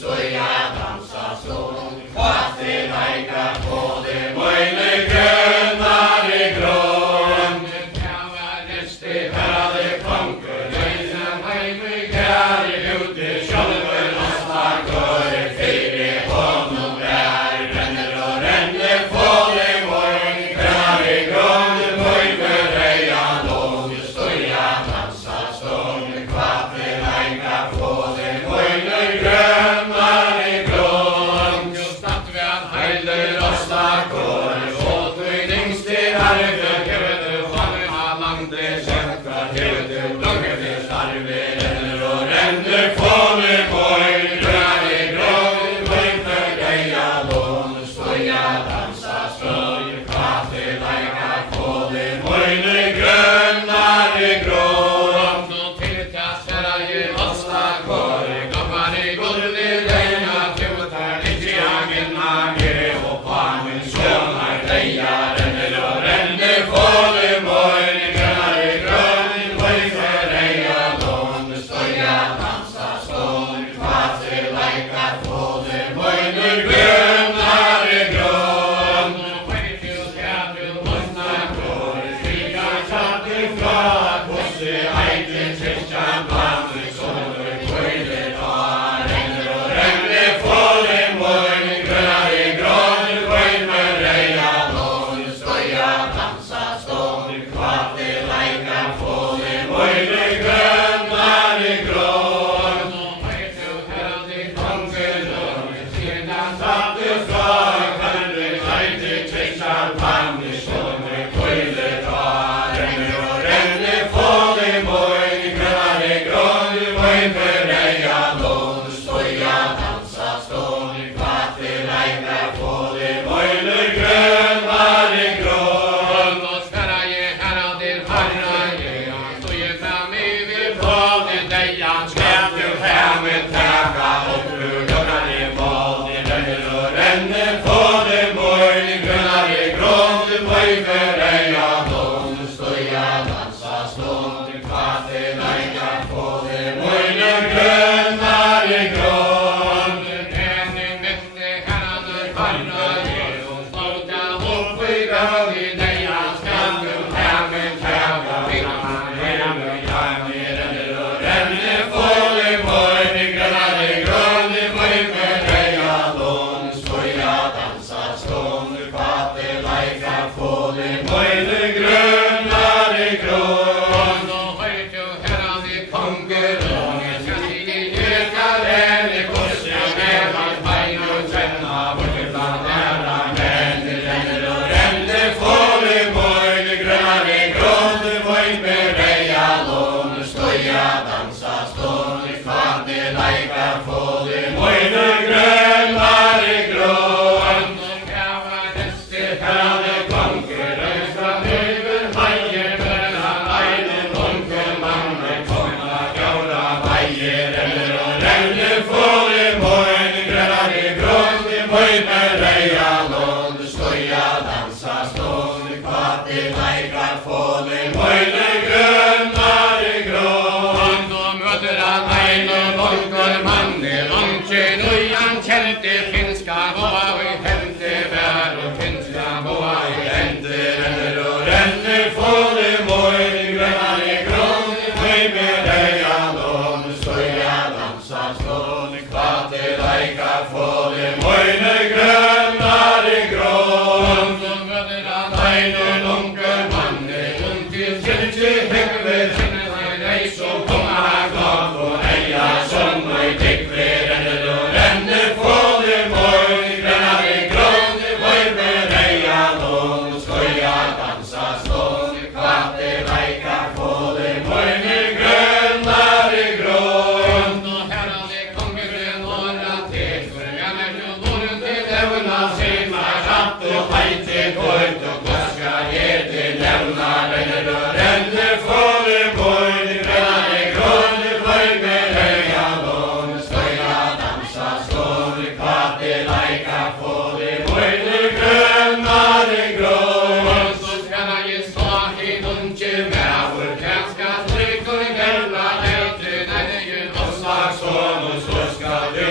Stoja kjente finska boa vi hente vær og finska boa vi hente renner og renner fåle moi grønne grønn høy med deian om støya dansa stån kvate leika fåle moine grønnare grønn som mødra teine lunke manne until kjente hekve kjenne nei så komma glad og eia som nei tekve renner og renner fåle moi grønnare grønn høy med deian om støya dansa stån kvate leika fåle moine grønnare grønn og herrale kongen nåra tekur gammel og noren til evna sima ratt og heite kort og goska hete nevna renner og renner fåle moine grønnare grønn høy med deian om støya dansa stån kvate leika fåle moine grønnare grønn så skal jeg stå i dunke mævur kanska slikur gerna elte nei ossar sån og så skal du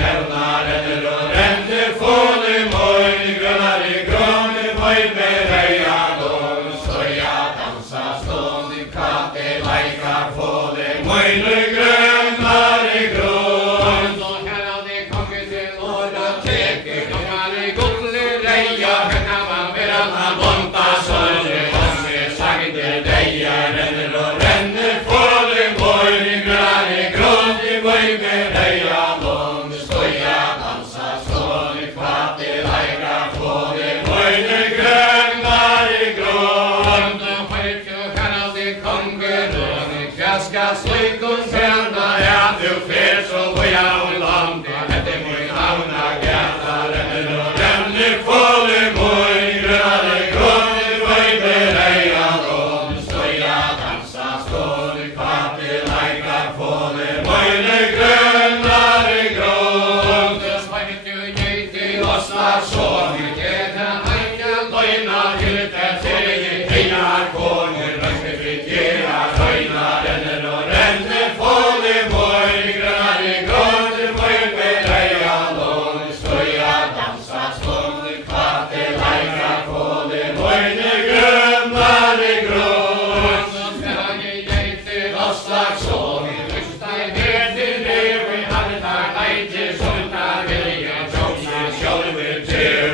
nevna renner og renner fåle moine grønnare grønn høy med deian om støya dansa stån kvate leika fåle moine grønnare grønn så herrade konge til åra teker kommare gulle reia kan man vera bonta sorge konge sagde deia renner og renner fåle moine grønnare grønn høy med deian om støya dansa stån kvate leika fåle moine grønnare grønn høyke herrade konge Gaska slikun kærna du fer så boja og lande hette min havna gata renner og renner fåle moine grønnare grønn høy med deian om støya dansa stån kvate leika fåle moine grønnare grønn Sveitu jeg til ossar sån vi teta heia løgna til det seie heia konger røyne fritjera røyna renner og renner fåle moine grønnare grønn høy med deian om støya dansa stån kvate leika fåle moine grønnare grønn så skal jeg til ossar sån vi lysta hete det vi hadde der leite som der vilje tjåse sjølve til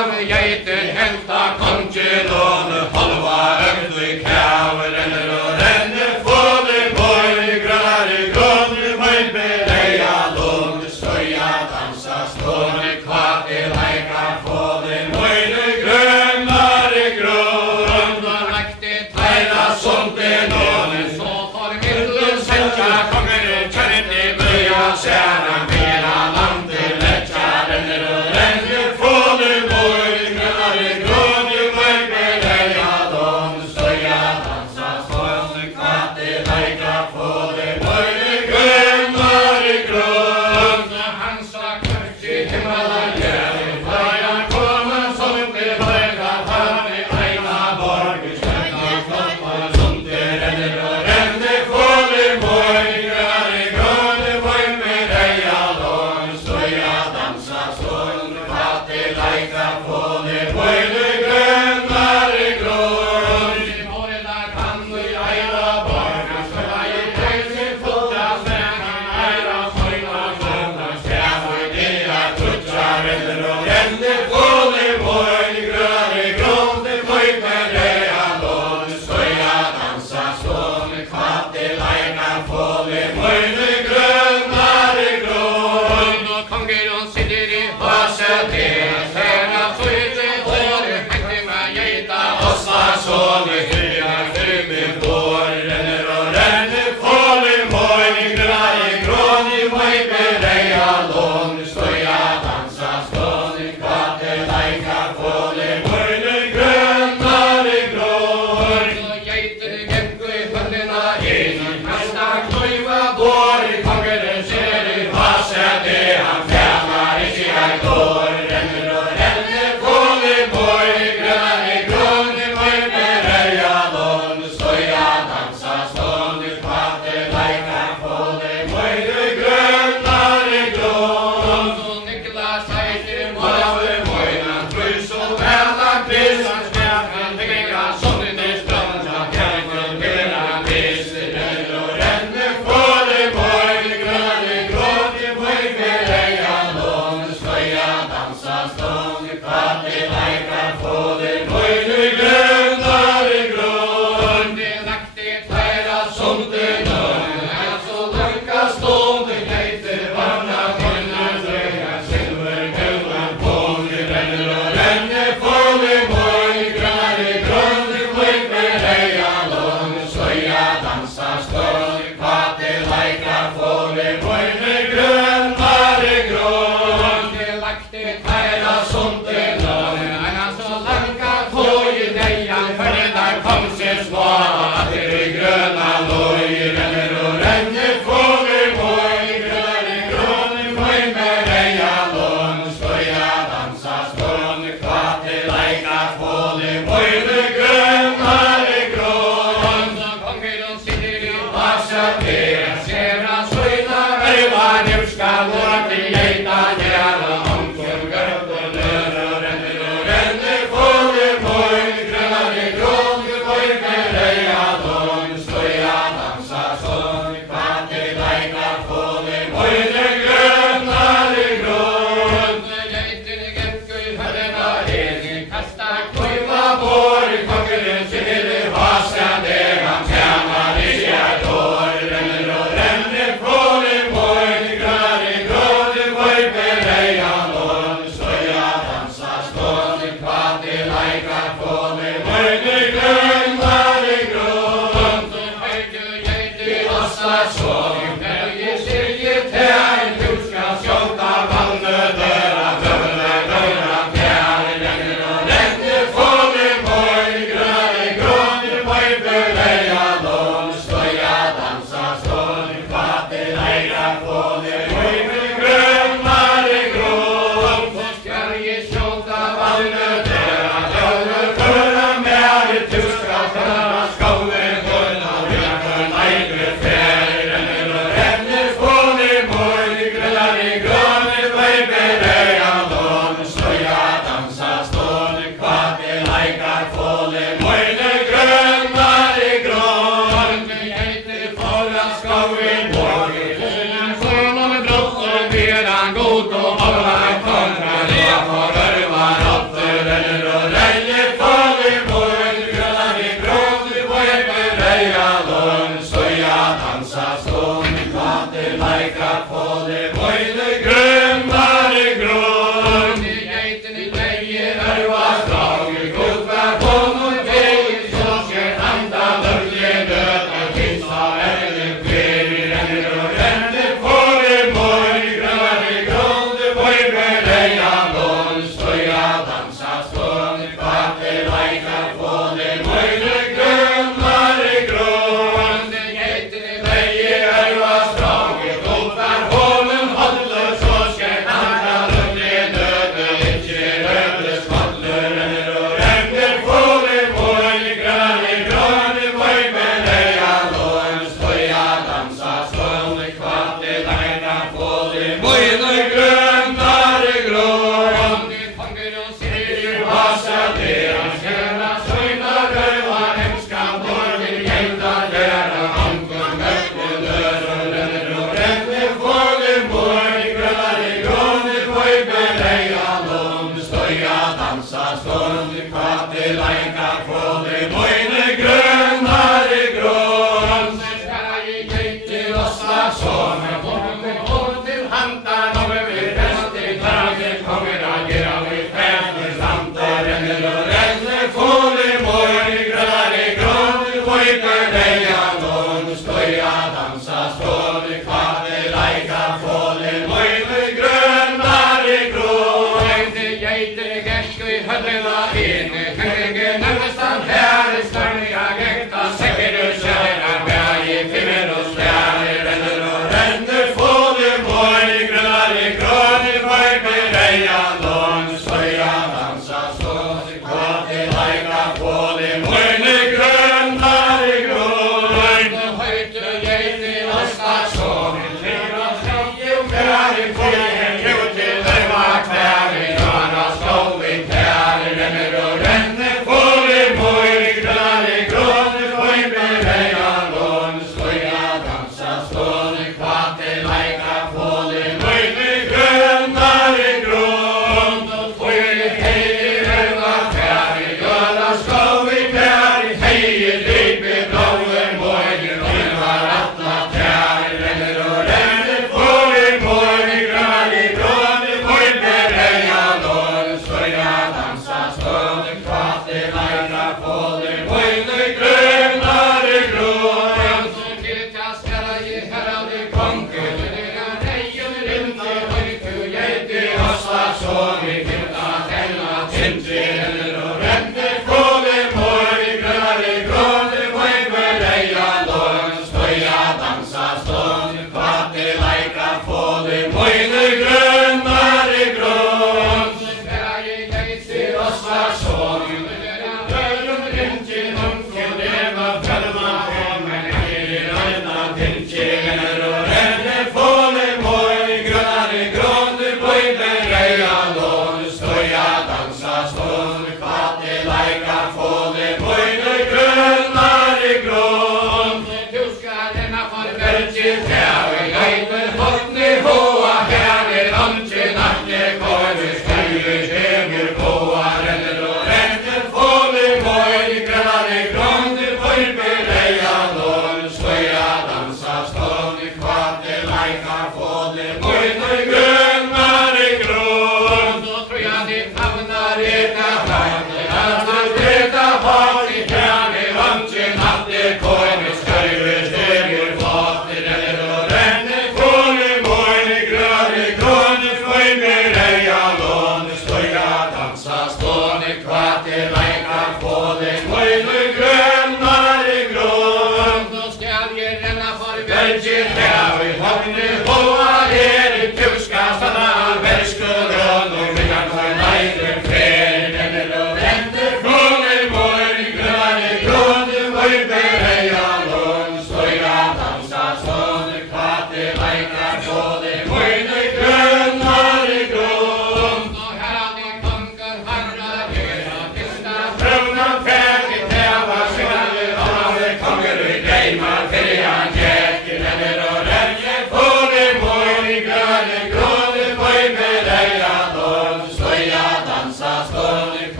av geiter henta kongen og halva øgdu kjær renner og renner fåle møy grønner grønn møy bereia lund støya dansa stående kvart I leika fåle møy grønner grønn og rekte teira som det nålen så for middelen senka kongen kjærne møya særa mera landet letja renner og renner fåle møy grønner grønn møy bereia lund støya dansa stående kvart leika fåle møy grønner grønn hansa kyrkje himmela gjør fara koma som bevega fram I eina borg støtta klappa som det renner og renner fåle møy grønner grønn møy bereia lund støya dansa stående kvart leika fåle møy grønner grønn Morla kan vi eira borg støtta I teise fota smekan eira søyna søyna stjæfur dira tutsa renner og renner fåle møy grønner grønn møy bereia lund støya dansa stående kvart leika fåle møy grønner grønn og kongen sitter I huset Sena søyte håret hekte med geita Åsla sånne hyra krymme hår renner og renner fåle møy grønner grønn møy bereia lund støya dansa stående kvart leika fåle møy grønner grønn og geiter gengu høllina inn Mesta knøyva bor kongen ser I huset han fjernar ikke ein går renner og renner fåle møy grønner grønn møy bereia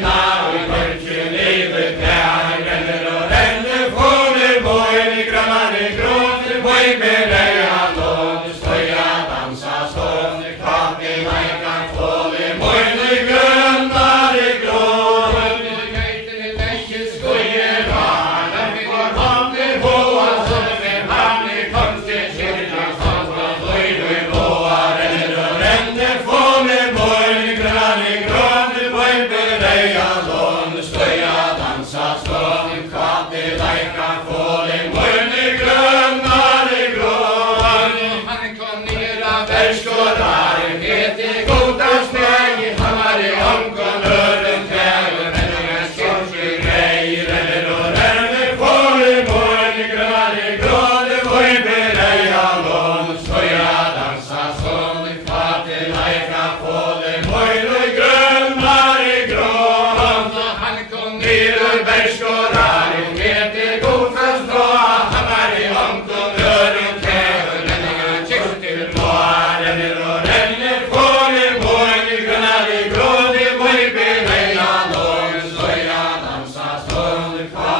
Now we learn to live with God and Amen.